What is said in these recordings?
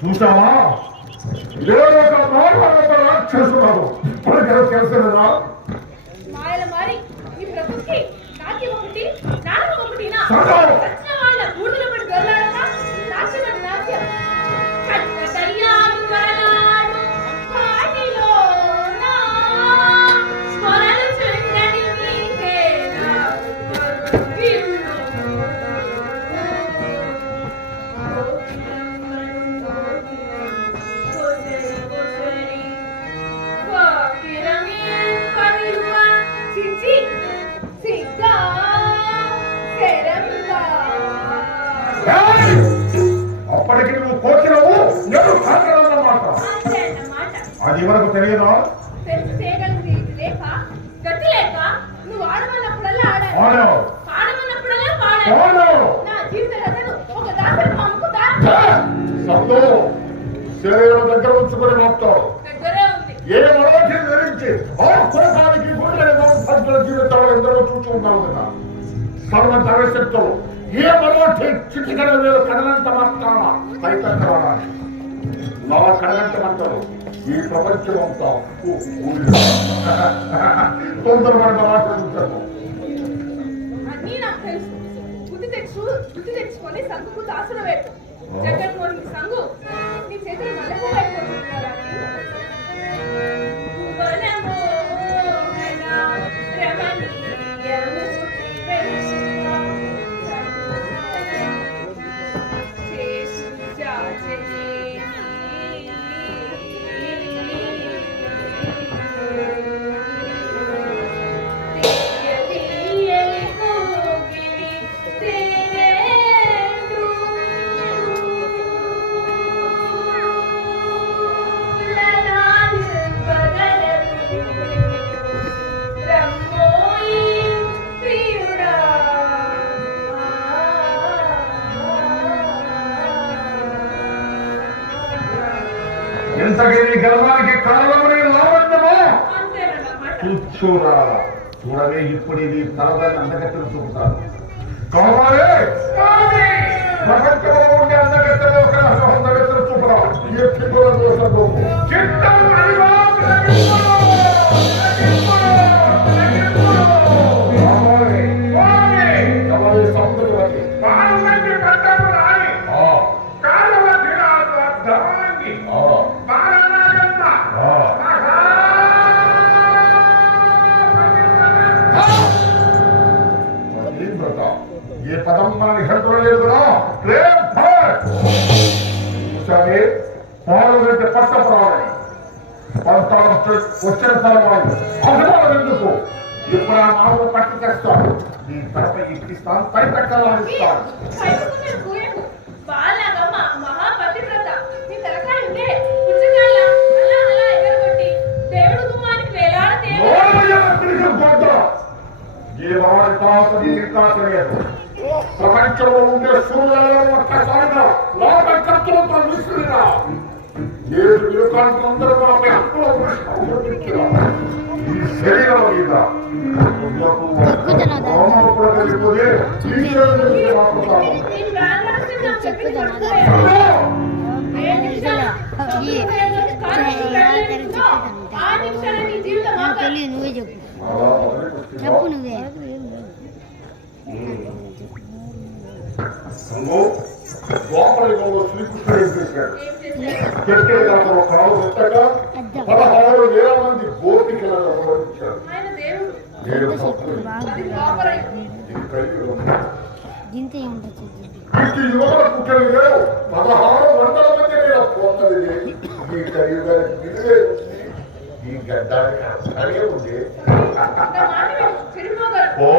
చూసావా లేక రాక్షసురాలు ఇప్పటికే తెలిసినదా మాయల మారి ఈ ప్రభుకి నాకి ఒకటి నాకు ఒకటినా సగం వచ్చిన వాళ్ళ బూడిదల పడి గల్లాడక రాక్షసుడి నాట్యం కట్ట తయ్యారు గలనాడు పాటిలో నా స్వరలు చెందని నీకేనా అప్పటికి నువ్వు కోకిలవు నేను కాకరన్నమాట అది వరకు తెలియదా నువ్వు ఆడమన్నప్పుడల్లా ఆడాలి ఆడావు పాడమన్నప్పుడల్లా పాడాలి ఆడావు నా జీవిత కథను ఒక దాసరి పాముకు శబ్దం శరీరం దగ్గర ఉంచుకొని మాట్లాడు దగ్గరే ఉంది ఏ మరాఠీ ధరించి ఆ కోటానికి గుండెలను భక్తుల జీవితంలో ఎందరో చూస్తూ ఉన్నావు కదా సర్వ దైవశక్తులు ఏ మరాఠీ చిటికడ వేలు కదలంత మాత్రాన పైతక్కరాడాలి నా కడగంట మంటారు ఈ ప్రపంచం అంతా తొందరపడిన మాట్లాడుతాను అన్నీ నాకు తెలుసు బుద్ధి తెచ్చుకొని సంగుకు దాసుల వైపు జగన్మోహన్ సంగు నీ చేతులు మల్లెపూ అయిపోతున్నారా ఇంతకీ గర్వానికి కారణమని లాభమో చూడాలా చూడవే ఇప్పుడు ఇది తలదని అందగత్తెలు చూపుతారు కావాలి ప్రపంచంలో ఉండే అందగత్తెలు ఒక అందగత్తెలు చూపరా ఈ చిక్కుల దోషంలో ये पदम मन हेल्तలేదు కదా ప్రేమ్ ఫర్ సరే పార్లమెంట్ పట్టప్రాణి పంతాలం వచ్చిన తర్వాత అభిమానం ఎందుకు ఇప్పుడు ఆ నాలుగు పట్టి తెస్తాడు నీ తరప ఇప్పిస్తాను పై పెట్టాలనిస్తాను మహాపతివ్రత నీ తలకాయ ఉండే పుచ్చకాయల అలా అలా ఎగరగొట్టి దేవుడు గుమ్మానికి వేలాడితే ఏ వారి తాతని తెలియదు ప్రపంచంలో ఉండే సూర్యులలో ఒక్కసారిగా లోపల ఖర్చులతో విసిరినా ఏడు విలుకాంతులందరూ మనపై హక్కులో ఈ శరీరం మీద వెళ్ళిపోతే నువ్వే చెప్పు చెప్పు నువ్వే ద్వాపరయుగంలో శ్రీకృష్ణుడు ఏం చేశాడు చెప్పేదాకా ఒక రావు పుట్టక 16,000 మంది గోపికలను అనుభవించారు ఇంటి యువకుల పుట్టలు లేవు 1,600 మంది నేను పోతుంది ఈ కలియుగానికి ఈ గడ్డానికి అదే ఉంది ఓ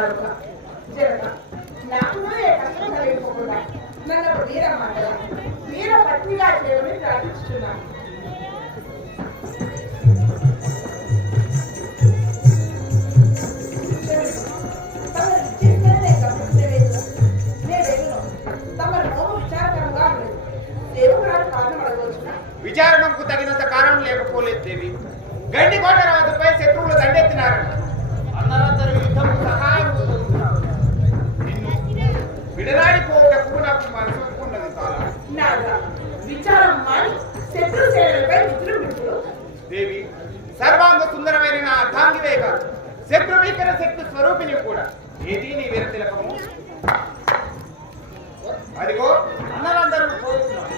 బాలుక జనక నాకులో ఏ కష్టం కలిగిపోకుండా నన్ను వీర మండల వీర పత్నిగా చేయమని ప్రార్థిస్తున్నాను. విచారణకు తగినంత కారణం లేకపోలేదు దేవి. గండి కోటరాజుపై శత్రువులు దండెత్తినారు. అందరందరూ యుద్ధం సహాయం కోరుతున్నారు. నిన్ను విడనాడిపోవటకు నాకు మనసు ఉన్నది చాలా. విచారం మాని శత్రు సేనలపై విజృంభించుడు. దేవి, సర్వాంగ సుందరమైన నా అర్థాంగివే కాదు, శత్రువీకర శక్తి స్వరూపిణి కూడా. ఏది నీ వీర తిలకము? అదిగో అందరందరూ కోరుతున్నారు.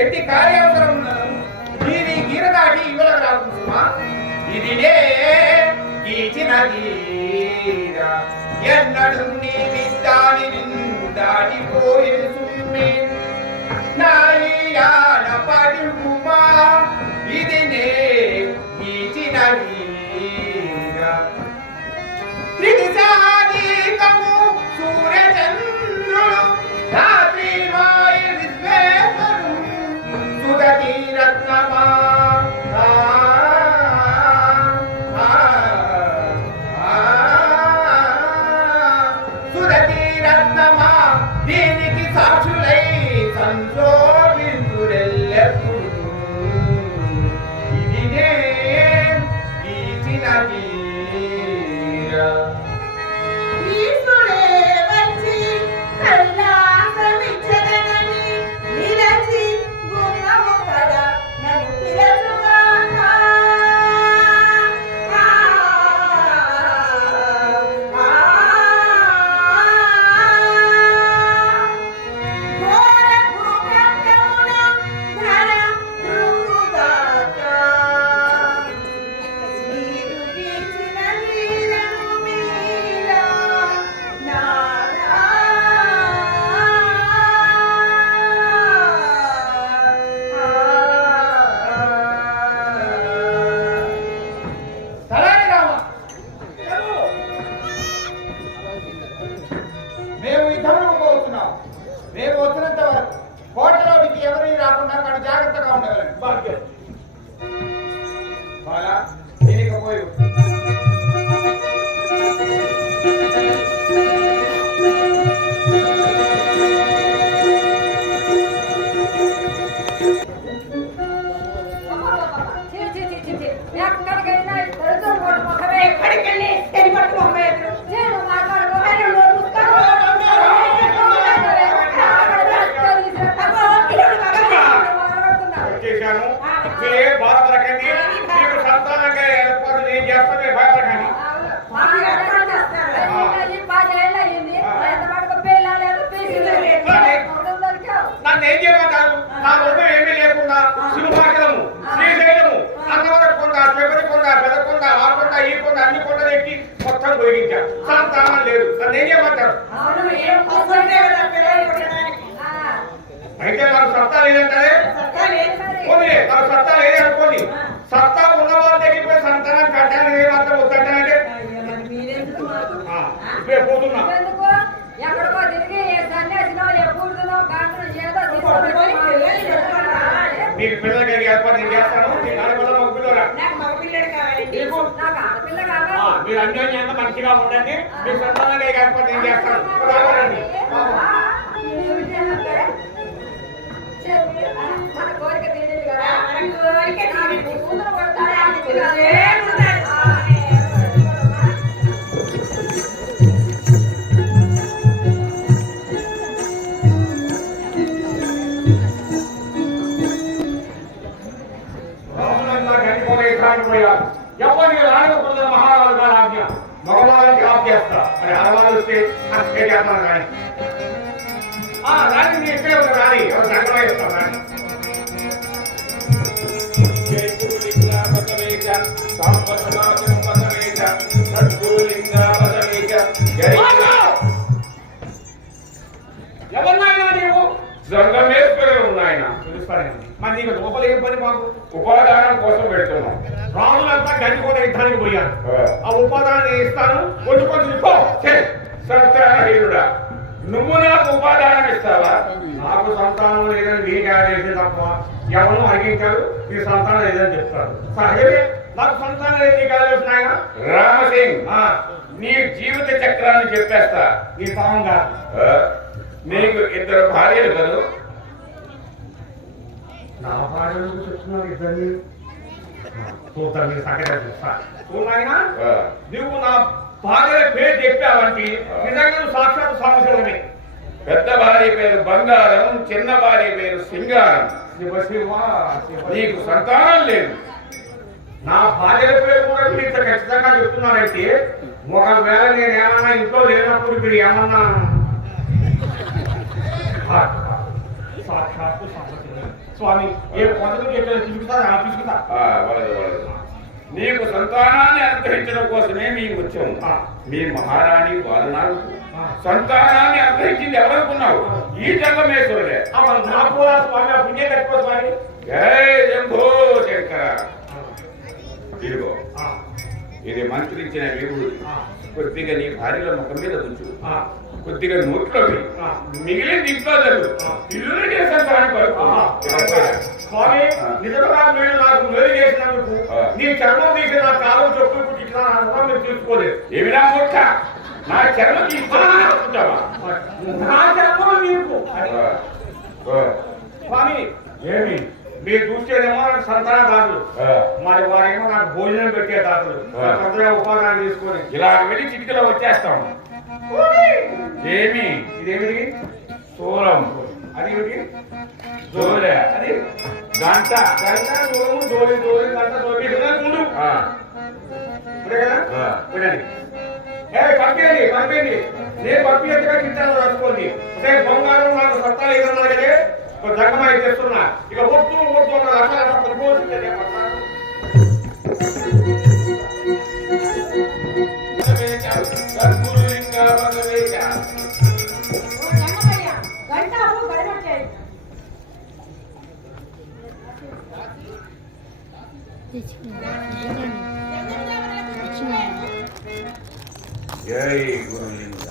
ఎట్టి కార్యావసరం ఉన్నను దీని గీర దాటి ఇవ్వలకు రాకుమా. ఇదినే గీచిన గీర ఎన్నడు నీ విద్దాని దాటిపోయే సుమ్మి నాయాల పడుకుమా. ఇదినే గీచిన గీర త్రిదిశాదీకము సూర్యచంద్రుడు రాత్రి మాయ విశ్వేశ్వరు సుదతి రత్నమా. సుదతి రత్నమా దీనికి సాక్షులై సంశోభించురెల్లెప్పుడు. ఇదినే గీచిన గీర మేము యుద్ధంలో పోతున్నాం. మేము వచ్చినంత వరకు కోటలోనికి ఎవరిని రాకుండా కానీ జాగ్రత్తగా ఉండగలండి. బాగా తినకపోయి ఎక్కడికెళ్ళి రేపు పోతున్నా. ఎందుకు ఎక్కడికో తిరిగి ఏ సన్యాసినో ఏ పూర్తినో గాంట్లో ఏదో నీకు పిల్లలకి ఏర్పాటు నేను చేస్తాను. నీకు ఆడపిల్ల ఒక పిల్లరా నాకు ఆడపిల్ల ఆ, కావాలి. మీరు అన్యోన్యంగా మంచిగా ఉండండి. మీ సంతానంగా ఏర్పాటు నేను చేస్తాను. రావాలండి. మన కోరిక తీరేది కదా. కోరిక కూతురు కొడతారా? రాములంతా గడిపోయి సాగిపోయారు. ఎవరిని రానివ్వకుండా మహారాజు గారు ఆజ్ఞ. మగవాళ్ళకి ఆఫ్ చేస్తా. మరి ఆడవాళ్ళు వస్తే అక్కడే చేస్తాను కానీ రాని నీ ఇక్కడే ఉంది రాని ఎవరు దగ్గర ఇస్తాను రాని. ఎవరినైనా నీవు సంగమేశ్వరే ఉన్నాయన తెలుస్తానండి. మరి నీకు లోపల ఏం పని మాకు? ఉపాదానం కోసం పెడుతున్నాం. రాములంతా గండికోట యుద్ధానికి పోయారు. ఆ ఉపాదానాన్ని ఇస్తాను. కొంచెం కొంచెం ఇప్పో. సంతానహీనుడా, నువ్వు నాకు ఉపాదానం ఇస్తావా? నాకు సంతానం లేదని నీకు ఆదేశం తప్ప ఎవరు అడిగించారు నీ సంతానం లేదని చెప్తారు. సహజమే, నాకు సంతానం లేదు నీకు ఆదేశం. ఆయన రామసింగ్, నీ జీవిత చక్రాన్ని చెప్పేస్తా. నీ పావం కాదు. నీకు ఇద్దరు భార్యలు కదా? నా భార్యలకు చెప్తున్నారు ఇద్దరిని. చూద్దాం మీరు సంగతి చూస్తా. చూడాయినా నువ్వు నా భార్య పేరు చెప్పావంటే నిజంగా నువ్వు సాక్షాత్ సామశివమే. పెద్ద భార్య పేరు బంగారం, చిన్న భార్య పేరు సింగారం. నీకు సంతానం లేదు. నా భార్య పేరు కూడా ఇంత ఖచ్చితంగా చెప్తున్నానంటే ఒకవేళ నేను ఏమన్నా ఇంట్లో లేనప్పుడు మీరు ఏమన్నా సాక్షాత్తు సామశివమే. స్వామి ఏ పద్ధతులు చెప్పారు చూపిస్తా. నీకు సంతానాన్ని అనుగ్రహించడం కోసమే మేము వచ్చాము. మీ మహారాణి వారణాలు సంతానాన్ని అనుగ్రహించింది ఎవరనుకున్నావు? ఈ జంగమేశ్వరుడే. జై శంభో శంకర. ఇదిగో ఇది మంత్రించిన విభూతి. కొద్దిగా నీ భార్యల ముఖం మీద ఉంచు. కొద్దిగా నోట్లో మిగిలిన ఇంట్లో జరుగు. ఇల్లు చేసేంత స్వామి నిజంగా మీరు నాకు మేలు చేసినందుకు నీ చర్మం తీసి నా కాలం చెప్పు కుట్టించిన మీరు తీసుకోలేదు. ఏమిరా మూర్ఖ, నా చర్మం తీసుకుంటావా? నా చర్మం మీకు స్వామి ఏమి మీరు చూసేదేమో సంతానదారులు, మరి వారేమో నాకు భోజనం పెట్టే దారులు. కొత్తగా ఉపాధాలు తీసుకొని ఇలా వెళ్ళి చిటికలో వచ్చేస్తాం. ఏమి ఇదేమిటి? సూరం. అదేమిటి? జోలే. అది గంట. గంట దూరము జోలి జోలి గంట జోలి ముందు వినండి. పంపించండి పంపించండి. నేను పంపించగా చిత్రాలు రాసుకోండి. అంటే బంగారం నాకు సత్తా ఏదన్నా కదా జగమా చేస్తున్నా. ఇక ఒట్టు ఒట్టు ఒక రకాల పడిపోతుంది. జై గురులింగ,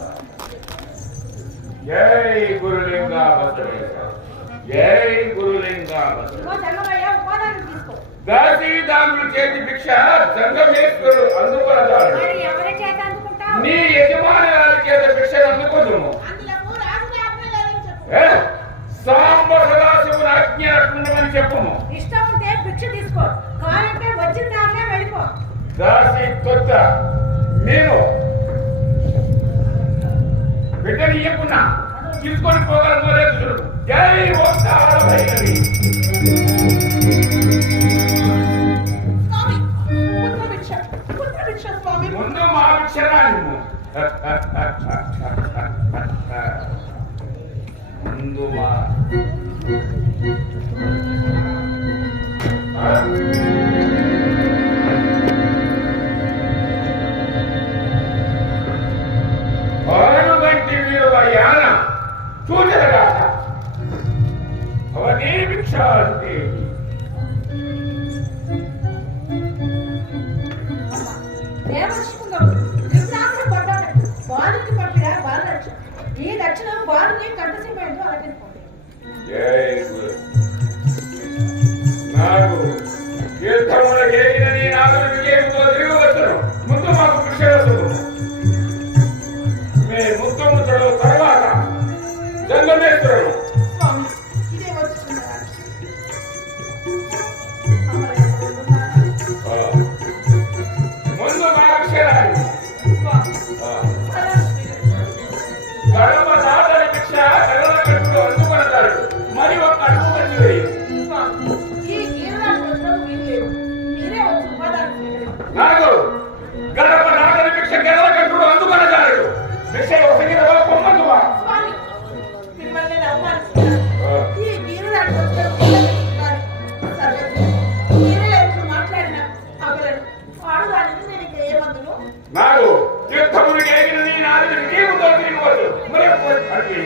జై గురులింగ బసవేశ, జై గురులింగ దాసీదాములు చేతి భిక్ష సంగమేశ్వరుడు అందుకొనదాడు. నీ యజమానుల చేత భిక్ష అందుకొదుము. సాంబ సదాశివుని ఆజ్ఞ అట్లుండమని చెప్పుము. ఇష్టం ఉంటే భిక్ష తీసుకో, కావాలంటే వచ్చిన దాన్నే వెళ్ళిపో. దాసి కొత్త నేను బిడ్డని ఇయ్యకున్నా తీసుకొని పోగలను లేదు. జై భైరవి. ముందు మా భిక్షరా ముందు మా యాన చూచదగా అవన్నీ భిక్ష అంటే దేవశివుడు త్రిపురాసుడు పడ్డాడు. వాళ్ళు వారిని కంటసిపోయిందో అలాగే నాకు తీర్థముల కేగిన నీ నాగల విజయంతో తిరిగి వచ్చును. ముందు మాకు కృషి వస్తుంది. మీ ముత్తముతుడు తర్వాత జంగమేశ్వరుడు. స్వామి ఇదే వచ్చుతున్నారా ముందు మా అక్షరాలు గడప దాటని భిక్ష గడల కట్టుడు అందుకొనతాడు. మరి ఒక అడుగు మంచి వేయి. నాకు గడప దాటని భిక్ష గడల కట్టుడు అందుకొనతాడు. భిక్ష ఒసగినవా పొమ్మదువా? నాకు తీర్థములు కేగిన నీ నాది జీవుతో తిరిగి వచ్చు. మరి అడిగి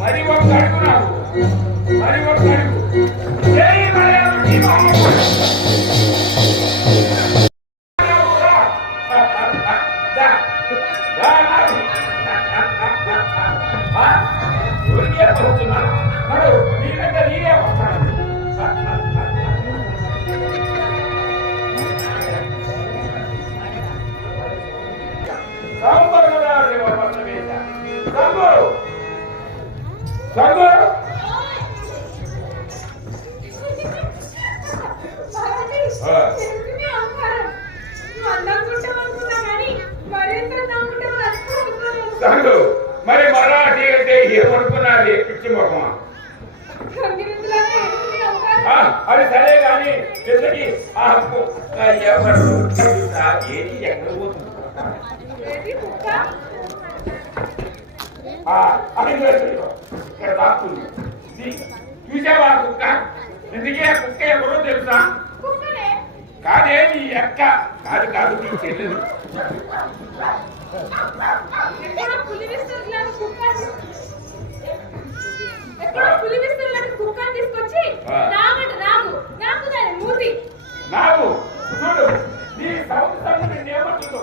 మరి ఒక్క అడుగు నాకు మరి ఒక్క అడుగు. జై మలయాళి నీరే వస్తాను. మరి మరాఠీ అంటే ఏమనుకున్నది పిచ్చి మొహమా? అది సరే కానీ ఎందుకు ఎవరు ఏది ఎక్కడ పోతుంది? ఇక్కడ దాక్తుంది. చూసావా కుక్క? ఎందుకే కుక్క ఎవరో తెలుసా? కాదే నీ ఎక్క కాదు నీ చెల్లెలు. నాకు చూడు నీ సంవత్సరం నిన్నేమంటుందో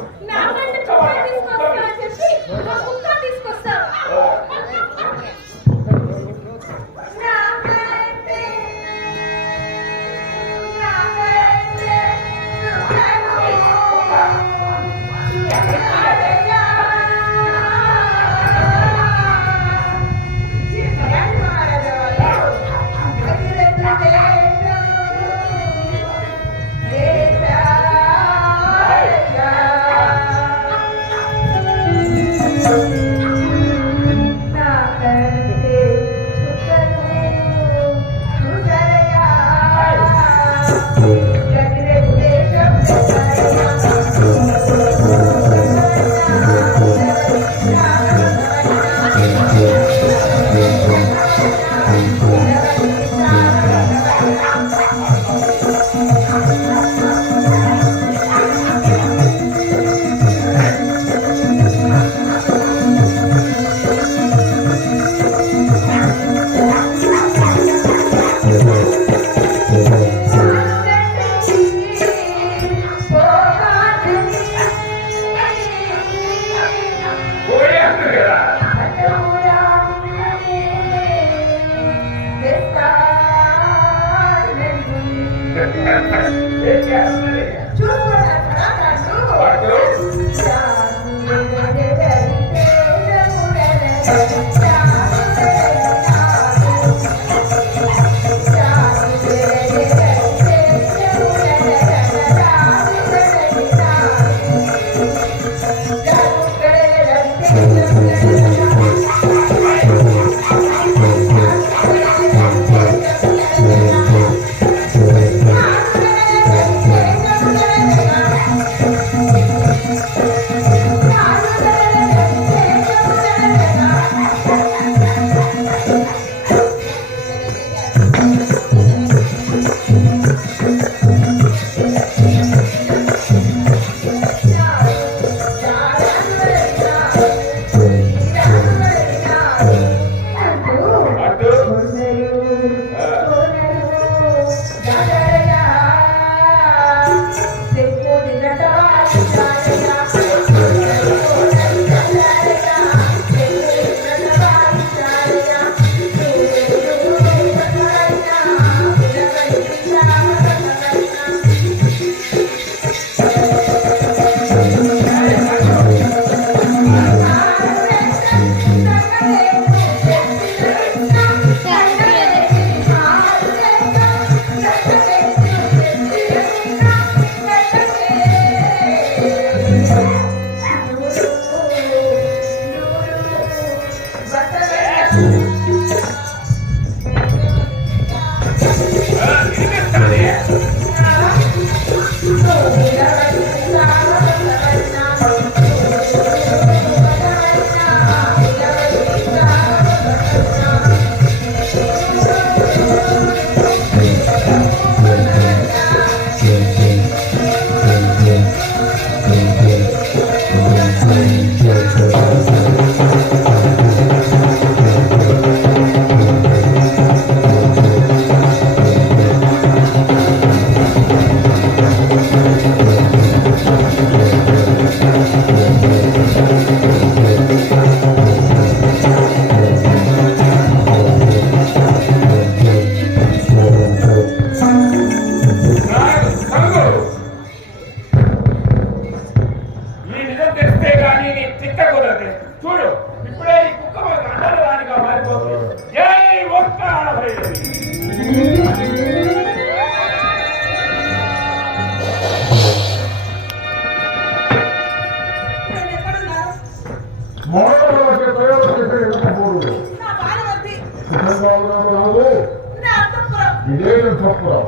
ఇదేం తప్పురా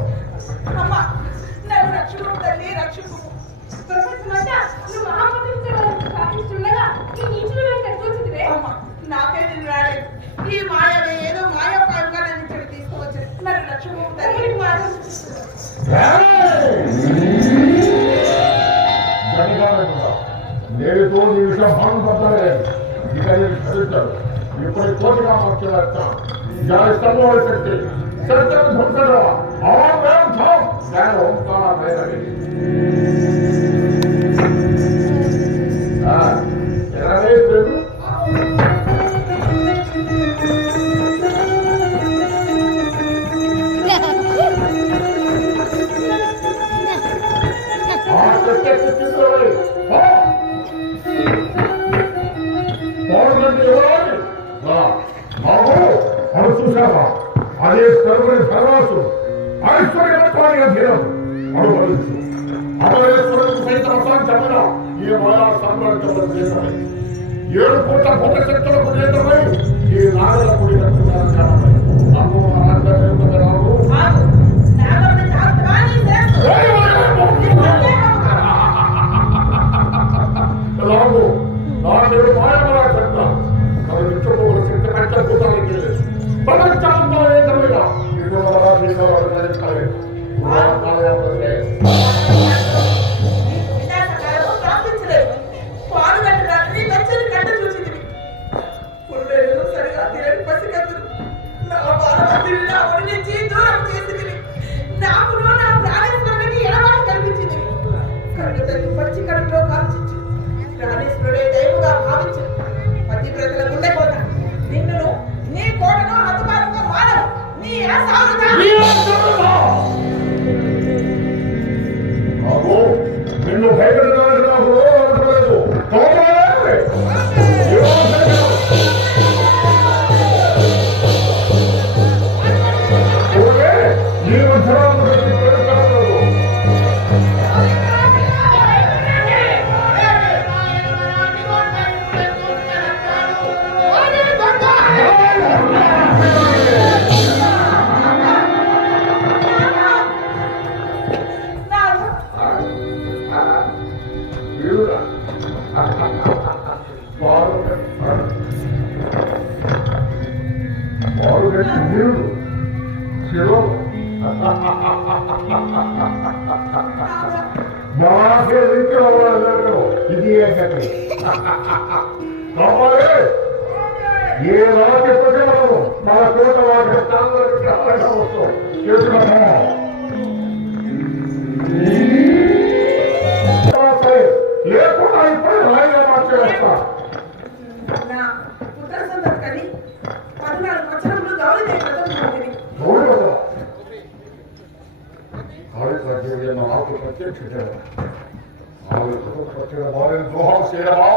అమ్మా నన్ను రక్షకు తల్లి రక్షకు ప్రపంచమంతా నువ్వు మహాపతిని సాధిస్తుండగా ఈ నీచులు వెంట చూచితివే అమ్మా నాకే నేను రాలేదు ఈ మాయవే ఏదో మాయోపాయంగా నన్ను ఇక్కడ తీసుకువచ్చు నన్ను రక్షకు తల్లి వాడు నేడుతో నీ విషయం భాగం పడలేదు ఇక నేను చదువుతాడు ఇప్పుడు కోటిగా మార్చేస్తాను జాలి స్తభ శక్తి సత్యం ధ్వంసరా ఆవేం థాం నేను ఓంకార భైరవి ఎనభై పేరు చూసావా అదే తరుపుని సర్వాసు ఐశ్వర్యత్వానికి అధీనం అనుభవించు అమరేశ్వరుడు సైతం అసాధ్యమైన ఈ మాయా సంబంధించబడిన దేశమై 7 కోట్ల భూత శక్తులకు నేతమై ఈ నాగల గుడి కట్టుకున్నాను నన్ను రాజు రాము నా పేరు మాయమరా చెప్తాను నన్ను నిచ్చపోగల శక్తి కట్టబోతానికి ప్రపంచంలో ఏకమైన ప్రాణేశ్వరుడే దైవగా భావించు పతివ్రతల గుండె కోట నిన్ను నీ కోటను హతమానంగా మానవు నీ నిన్ను భయపడలేదు ఇది ఏ రాజు ప్రజలను మన కోట వాటి చేసుకున్నాము నా ఇప్పుడు రాయిగా మార్చి వస్తా. నా పుత్ర సంతతి 14 వచనములు గౌరీ దేవతతో ఉంటుంది. గౌరీ కదా ఆవిడ ప్రత్యేక నాకు ప్రత్యక్షించారు. ఆవిడ ప్రత్యేక వారిని ద్రోహం చేయడమా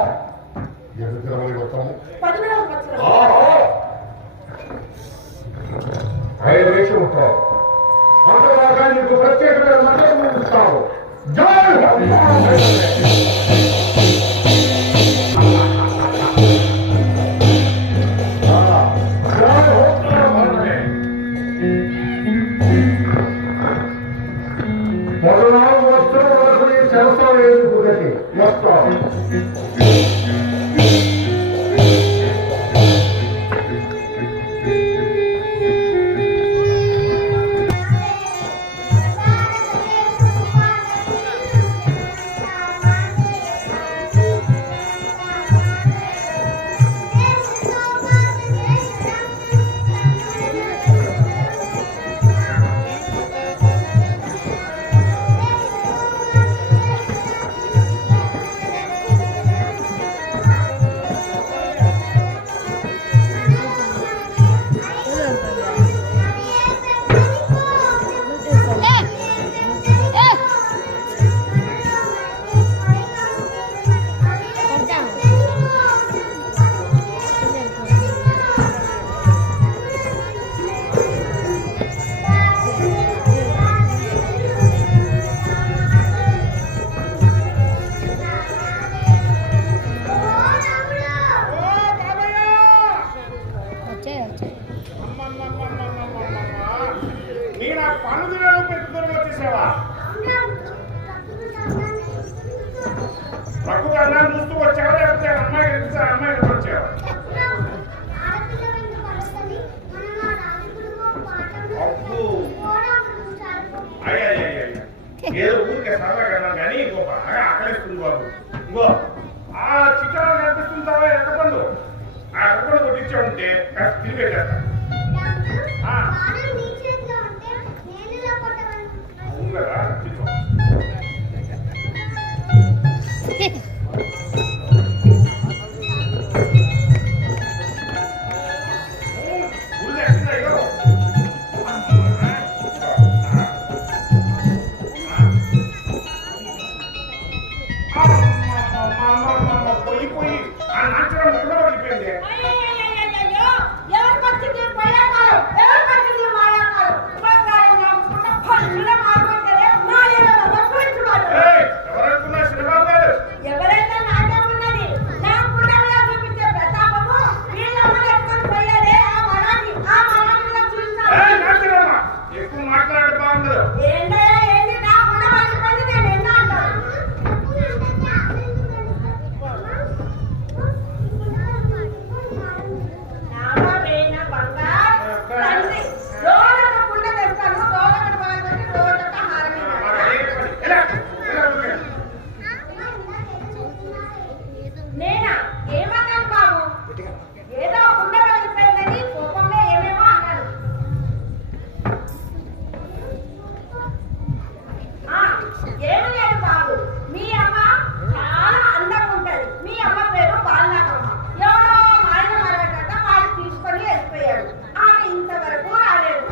ఎందుకు వస్తాము 14 వచనములు. ఆయన వేసి ఉంటావు అంతదాకా నీకు ప్రత్యేకమైన నగరం ఇస్తావు. జై హనుమాన్. పద్నాలుగు వస్త్రం వరకు నీ చేస్తావు లేదు కుదటి వస్తావు. నేను ఆ పనులు పెట్టుకుని వచ్చేసావా? ప్రకృతి అన్నాన్ని చూస్తూ వచ్చావా లేకపోతే అమ్మాయి వచ్చావా? ఏదో ఊరికే సరదా కదా కానీ ఇంకో బాగా ఆకలిస్తుంది బాబు. ఇంకో ఆ చికెన్ కనిపిస్తుంటావా ఎక్కపండు? ఆ ఎక్కపండు కొట్టించే ఉంటే తిరిగి పెట్టేస్తా. అవును కదా పోయి ఆ నాచరం పడిపోయింది. ఎవరనుకున్నా శ్రీబాబు గారు? ఎవరైనా నాటకున్నది నా పుట్టలో చూపించే ప్రతాపము వీళ్ళమ్మని ఎత్తుకొని పోయాడే ఆ మనాన్ని చూస్తాను. ఎక్కువ మాట్లాడే బాగుండదు. ఏంటయ్యా ఏంటి నా పుట్ట పడిపోయింది నేను ఎన్నో అంటాను. నామవేన బంగారు తండ్రి రోజొక పుట్ట తెస్తాను రోజొకటి బాగుంటుంది రోజొక హారం నేనా ఏమన్నాను బాబు? ఏదో కుండ పగిలిపోయిందని కోపంలో ఏమేమో అన్నాను. ఏమి లేదు బాబు, మీ అమ్మ చాలా అందంగా ఉంటది. మీ అమ్మ పేరు బాలనాగమ్మ. ఎవరో ఆయన మరగట వాడు తీసుకొని వెళ్ళిపోయాడు. ఆమె ఇంతవరకు రాలేదు.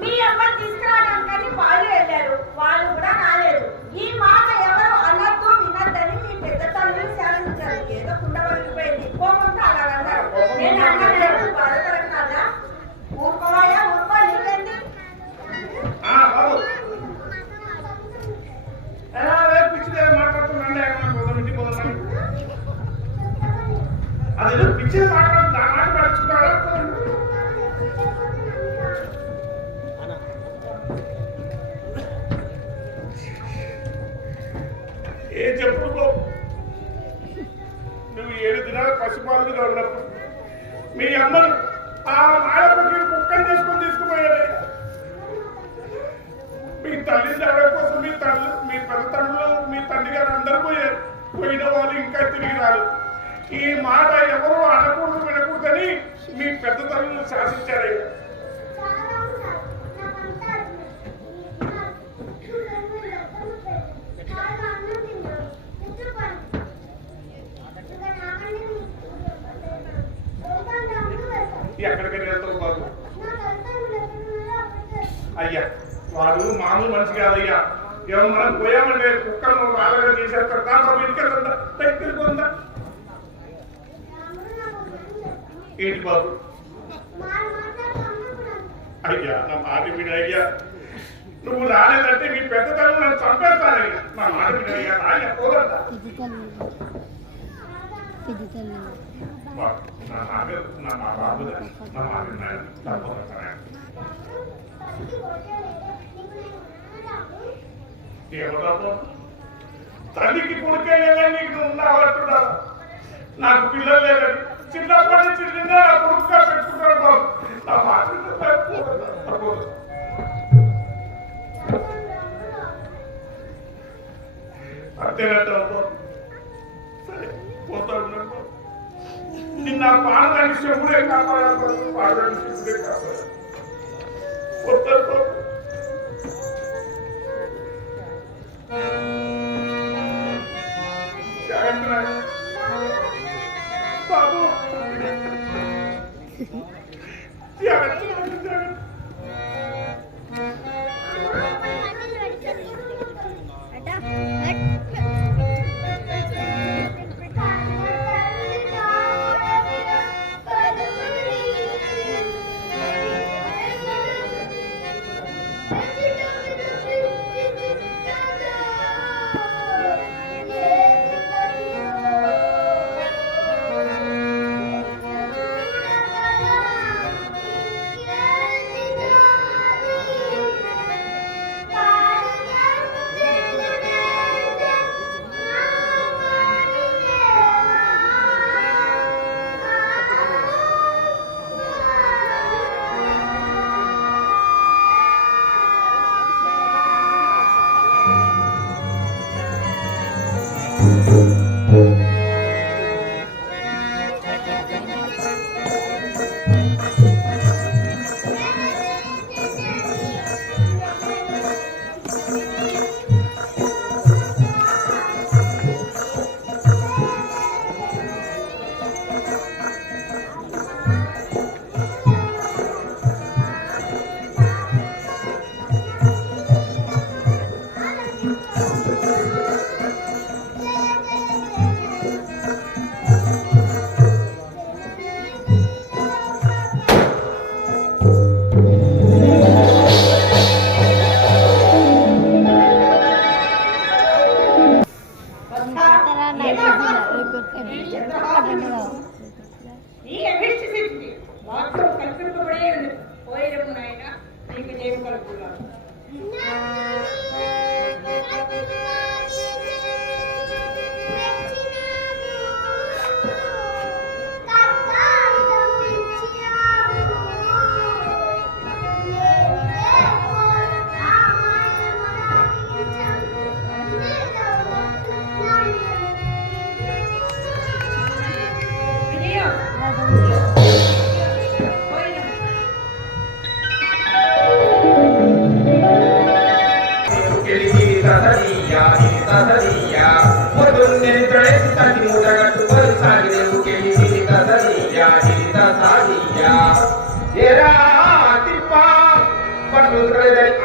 మీ అమ్మని తీసుకురావడానికి వాళ్ళు వెళ్ళారు, వాళ్ళు కూడా రాలేదు. ఈ మాట ఎవరు అనద్దు వినద్దని మీ పెద్ద తల్లి శాసించారు. ఏదో కుండ పగిలిపోయింది కోపంతో అలాగన్నారు. నేను అన్నాను బాధపడతానా? ఊరుకోవాలా? ఊరుకో నీకేంటి? అది పిచ్చి మాట్లాడుతుంది. ఆ మాట పడుచుకుంటాడా? ఏ చెప్పుడు నువ్వు 7 దినాలు పసిపాలుగా ఉన్నప్పుడు మీ అమ్మను ఆ ఆడపడికి కుక్కని తీసుకుపోయాడే. మీ తల్లి ఎవరి కోసం మీ పెద్ద తండ్రులు మీ తండ్రి గారు అందరూ పోయారు. పోయిన వాళ్ళు ఇంకా తిరిగి రారు. ఈ మాట ఎవరు అనకూడదు వినకూడదని మీ పెద్ద తల్లులు శాసించారయ్యా. ఎక్కడికైనా వెళ్తావు బాబు? అయ్యా వాడు మామూలు మనిషి కాదయ్యా. ఏమో మనం పోయామంటే కుక్కలను రాళ్ళగా తీసేస్తారు. దాంట్లో ఇంటికెళ్తుందా దగ్గరకుందా? ఏంటి బాబు? అయ్యా నా మాట వినయ్యా. నువ్వు రాలేదంటే నీ పెద్దతనం నన్ను చంపేస్తానయ్యా. నా మాట వినయ్యా. రాయ్యా పోదంతా. నా బాబు నా మాట విన్నాడు. ఏమో తల్లికి కొడుకే లేదని నీకు నువ్వు ఉన్నావంటున్నా. నాకు పిల్లలు లేదని చిన్నప్పటి నుంచి నిన్న నా కొడుకుగా పెట్టుకుంటాడు బాబు. నా మాట అంతేనంటావు. సరే పోతాడు. నిన్న పాడదాన్ని శివుడే కాపాడాలి. పాడదాన్ని శివుడే కాపాడాలి. పోతాడు బాబు.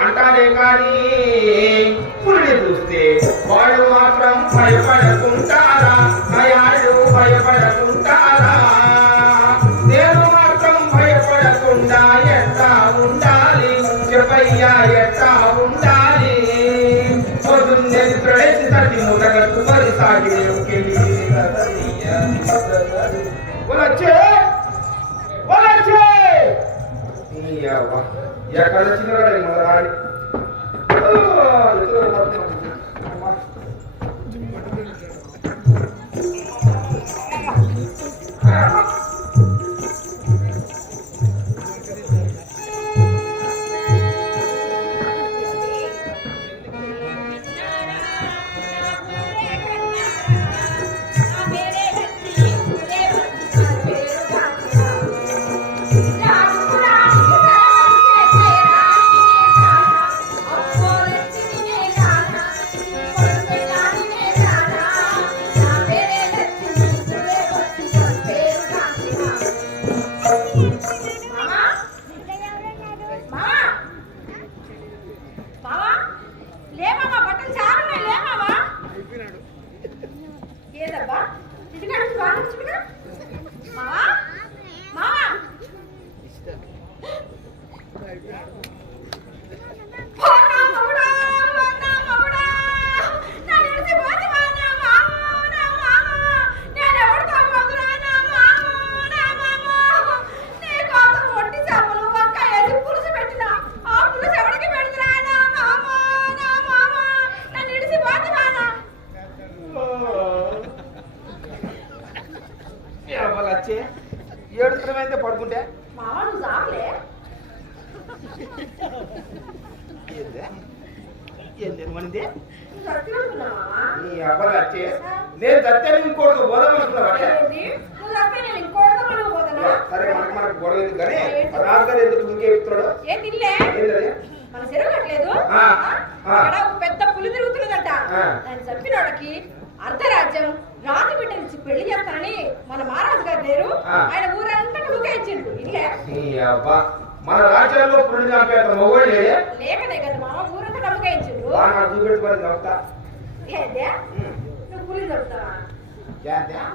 అంటానే కానీ పులిని చూస్తే వాళ్ళు మాత్రం భయపడకుంటారా? నయాళ్ళు భయపడకుంటారా? నేను మాత్రం భయపడకుండా ఎట్టా ఉండాలి? చెప్పయ్యా ఎట్టా ఉండాలి? పొద్దున్నే ప్రవేశి తట్టి మూటగట్టు మరి సాగి ఎక్కడ వచ్చినాడు మన రాడి Thank you. లేదబ్బా ఇంటికాడ నుంచి బాగా వచ్చిందిగా మావా మావా వచ్చే ఏడుతున్నమైతే పడుకుంటే మావా నువ్వు సాగలే ఏంది మనిది సత్యనుకున్నావా నీ అబ్బలు వచ్చే నేను సత్యాన్ని ఇంకోటి పోదాం అనుకున్నావా నువ్వు సత్య నేను ఇంకోటితో మనం పోతానా సరే మనకు గొడవ ఎందుకు కానీ రాజుగారు ఎందుకు ఇంకే చెప్తున్నాడు ఏం తినలే ఏంటది మన చెరువు కట్టలేదు అక్కడ ఒక పెద్ద పులి తిరుగుతున్నదంట ఆయన చంపినోళ్ళకి అర్ధరాజ్యం రాజు బిడ్డనిచ్చి పెళ్లి చేస్తానని మన మహారాజు గారు లేరు ఆయన ఊరంతా ఊకేయించిండు ఇల్లే నీ అబ్బా మన రాజ్యాల్లో పురుడు చంపేంత మొగోడు లేడే లేకనే కదా మామ ఊరంతా నమ్మకాయించిండు బాగా చూపెట్టుకొని చంపుతా ఏదే నువ్వు పులిని చంపుతావా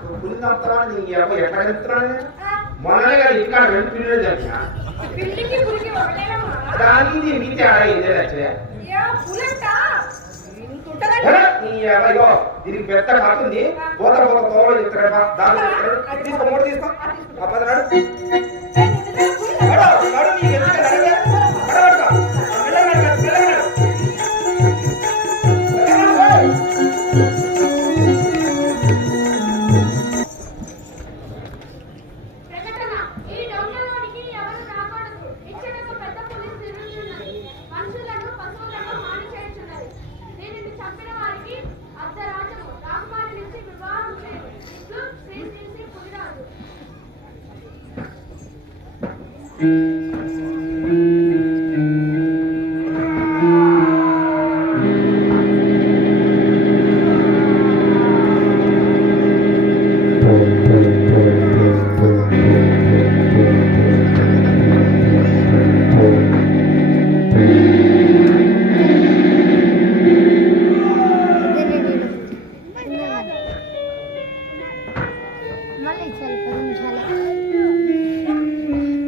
నువ్వు పులి చంపుతావా నీ అబ్బా ఎట్లా చెప్తున్నాను మొన్ననే కదా ఇంకా 2 పిల్లలు చంపినా పిల్లికి పులికి ఒకటేనా మామ దానికి నీ మిగతా అయిందే వచ్చే ఏ పులంట ఇంత ఉంటదంట నీ అబ్బా ఇగో దీనికి పెద్ద కథ ఉంది పోత తోవలో చెప్తాడు దాని తీసుకో మూడు తీసుకో ఆ పదనాడు నీకు ఎందుకు నడవే నడవడుకో మెల్లగా మళ్ళీ చాలా 10 నిమిషాలు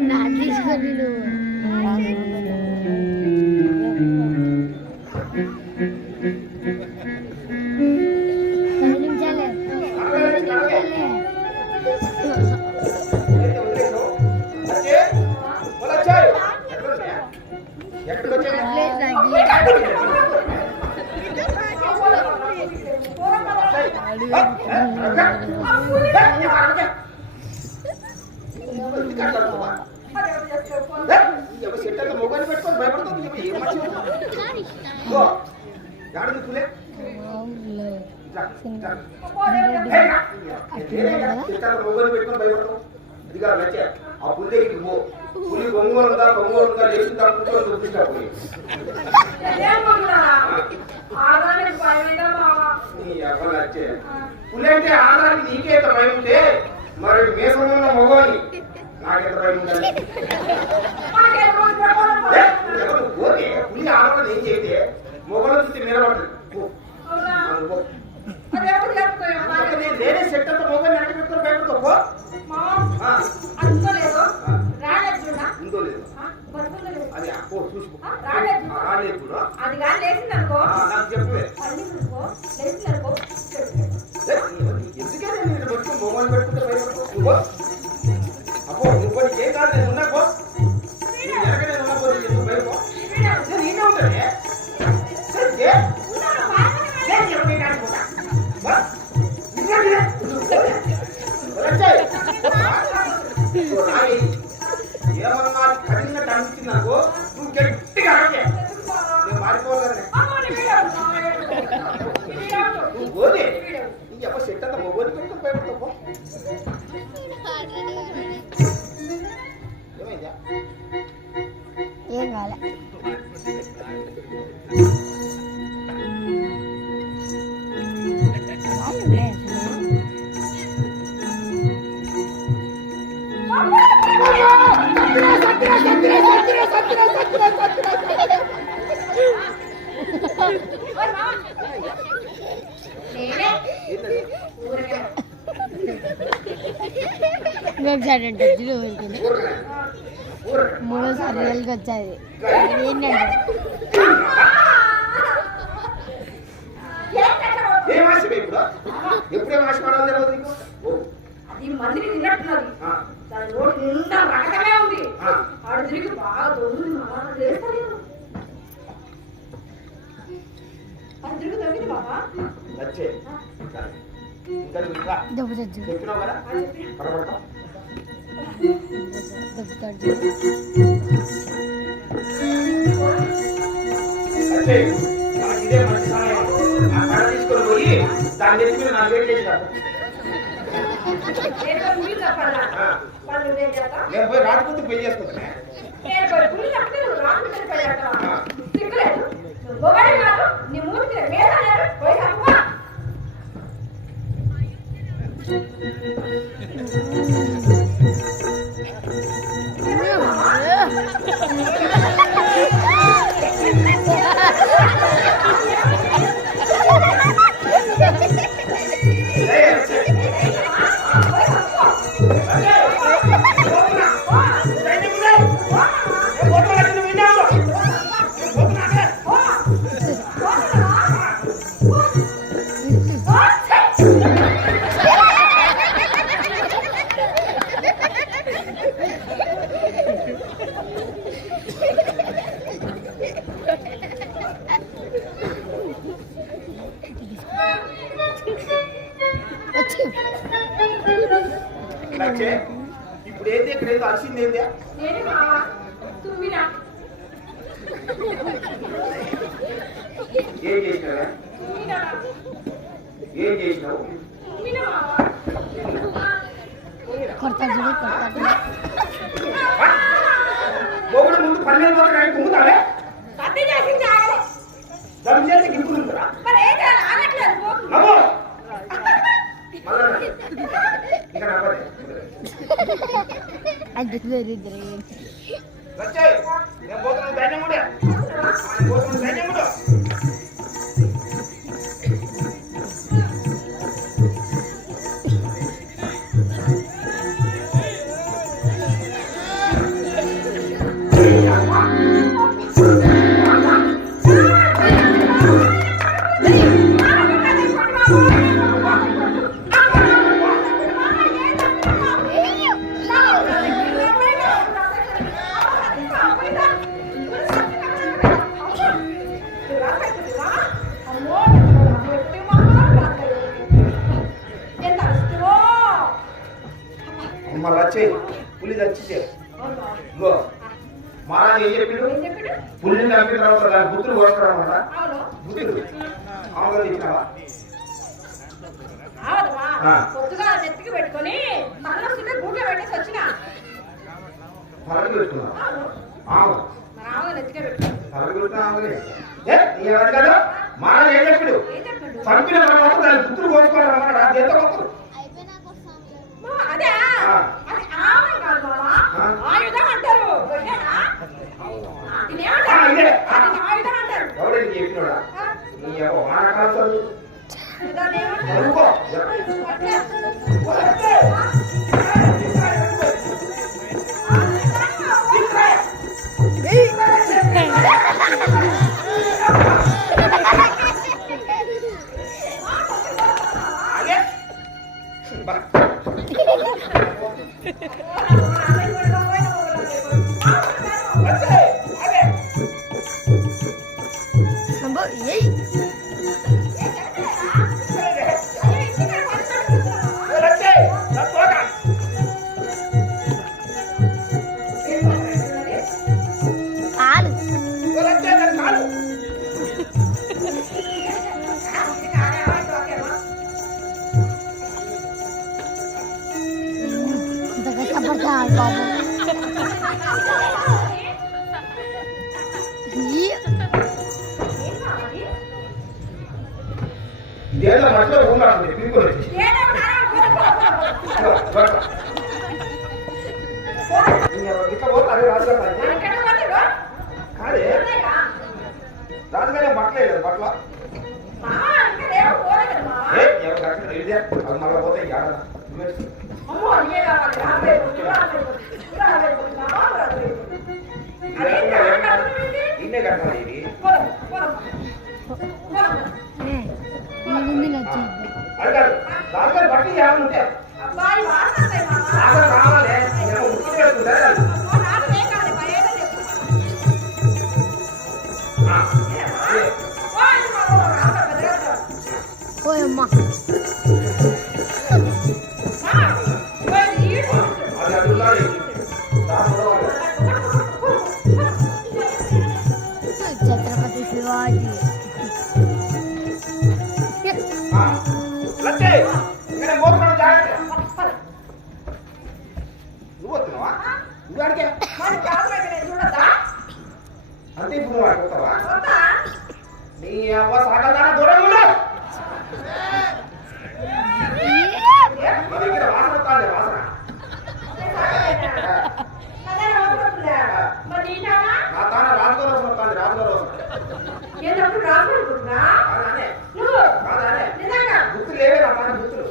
నా తీసుకొని మొబైల్ పెట్టుకొని భయపడుతుంది మొబైల్ పెట్టుకొని భయపడతాం అది కాదు నచ్చే ఆ పులి దగ్గరికి పో పులి కొంగోలు ఉందా లేచి తప్పుకొని చూపిస్తా పులి నచ్చే పులి అంటే ఆదానికి నీకే ఎంత భయం ఉంటే మరి మేసంలో మొగోని నాకెంత భయం ఉండాలి పోతే పులి ఆడవాళ్ళు ఏం చేస్తే మొగలు చూస్తే నిలబడుతుంది నేనే సెట్ అంతా మొగలు వెనక పెట్టుకొని భయపడతా ఉందో లేదు అది అప్పో చూసుకో రాలేదు అది కానీ లేచిందనుకో నాకు చెప్పలే లేచిందనుకో ఎందుకే నేను పెట్టుకో మొగలు పెట్టుకుంటే భయపడుకో అప్పో నువ్వు ఏం కాదు నేను ఉన్నాకో వెనక నేను ఉన్నపో ఎందుకు భయపో నేనే ఉంటానే ఏమన్నా కఠినంగా కనిపించింది నాకు నువ్వు గట్టిగా అడగే నేను మారిపోవాలని నువ్వు పోదే నీకు ఎప్పుడు సెట్ అంతా మొగోని పెట్టుకుని భయపడతావు ఏమైందా ఏం కాలే నేనే ఊరికే ఇంకొకసారి అంటే వచ్చిన వెళ్తుంది ఊరకనే ఊరకనే మూడోసారి రియల్కి వచ్చేది ఏంటంటే ఏం ఆశ ఇప్పుడు ఎప్పుడేం ఆశ పడాలి తెలియదు నీకు ఓ, అది మందిని తిన్నట్టున్నది ఆ, దాని నోటి నిండా రకమే ఉంది ఆ. ఆడు తిరిగి బాగా దొంగలు చేస్తాను అది తిరిగి దొరికింది బాబా వచ్చే ఇంకా నువ్వు ఇంకా దెబ్బతచ్చు చెప్పినావు కదా పడబడతావు దెబ్బతాడు అంటే మనకి ఇదే మంచి సమయం ఆ కళ తీసుకొని పోయి దాని నెత్తి మీద 4 వేలు చేసి రాదు వాళ్ళు నేను చేస్తా నేను పోయి రాజకూతురు పెళ్లి చేసుకుంటానే నేను పోయి పులి తప్పితే నువ్వు రాకుండా పోయాక సిగ్గులేదు నువ్వు మొగాడి కాదు నీ మూతికి వేసాడు పోయి తక్కువ వచ్చి లచ్చే ఇప్పుడు ఏంది ఇక్కడ ఏదో అరిసింది ఏంది నేను మావా తుమ్మినా ఏం చేసినావా తుమ్మినా ఏం చేసినావు తుమ్మినా మావా కొడతాడు చూడు కొడతాడు మొగుడు ముందు 12 పోతే కానీ కుంగుతావే కత్తి చేసి జాగలే దాని చేతి గింపుతుంటారా మరి ఏం చేయాలి ఆగట్లేదు పో. నవ్వు మళ్ళా ఇంకా నవ్వదే అంటే వేరిద్దరు లచ్చే నేను పోతున్నాను ధైర్యం కూడా పోతున్నాను ధైర్యం కూడా అమ్మ లచ్చే పులి చచ్చితే ఇగో మహారాజు ఏం చెప్పిండు పులిని చంపిన తర్వాత దాని బుద్ధులు కోసుకురామన్నా బుద్ధులు ఆవులు ఇచ్చినావా పొద్దుగా నెత్తికి పెట్టుకొని తలస్తుంటే గూట్లో పెట్టేసి వచ్చిన తలకి పెట్టుకున్నావా ఆవు మన ఆవుగా నెత్తికే పెట్టుకుని తలకి పెట్టుకున్నా ఆవులే ఏ నీ ఎవరు కదా మహారాజు ఏం చెప్పిండు ఏం చెప్పిండు చంపిన తర్వాత దాని బుద్ధులు కోసుకోవాలన్నమాట అది ఎంత గొప్ప అదే అది ఆవునే కాదు మావా ఆయుధం అంటారు విన్నారా? ఇదేమంటారు? ఇదే. అది ఆయుధం అంటారు ఎవరైనా చెప్పినోడా నీ ఎవరు మన కాదు దాన్ని ఏమంటారు? చదువుకో అట్లే. అదే బా ఏయ్ కాదు ఇంత కష్టపడతాడు బాబు ఇదేదో మట్లో ఉన్నాడు పిలుపులు వచ్చి ఇట్లా పోతే అదే రాజుగారు కాదే రాజుగారే బట్టలేదు బట్టల ఏ ఎవరు కట్టిన ఇదే అది మళ్ళీ పోతే ఏడ అమ్మో అయ్యే కావాలి 50 ఇన్నే కట్టాలి ఇది మిగిలింది నచ్చింది అది కాదు దానిపై బట్టి ఏమైనా ఉంటే అబ్బాయి వాడతాయి మామ బాగా కావాలి నేను ఉత్తి వేసుకుంటారా నాకే కాదు భయేగా చెప్పు ఓయమ్మా అది అడుగులాలి ఛత్రపతి శివాజీ లచ్చే ఇక్కడ పోతున్నాడు జాగ్రత్త నువ్వు వస్తున్నావా నువ్వు అడిగే అంటే ఇప్పుడు నువ్వు అడుగుతావా నీ అవ్వ సాగదాన దూరంలో మా దగ్గర వాసన వస్తుంది వాసన నా తాన రాజుగారు వాసన వస్తుంది రాజుగారు వాసన కాదానే కాదానే గుర్తు లేవే నా తాన గుర్తులు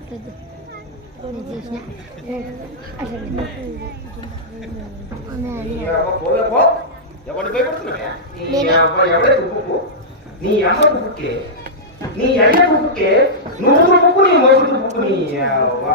కొట్టదు కొన్ని చేసిన అసలు నీ అవ్వ పోవే పో ఎవరిని భయపడుతున్నావే నీ అవ్వ ఎవడే తుప్పుకు నీ అమ్మ తుప్పుకే నీ అయ్య తుప్పుకే నువ్వు తుప్పుకు నీ మొగుడు తుప్పుకు నీ అవ్వ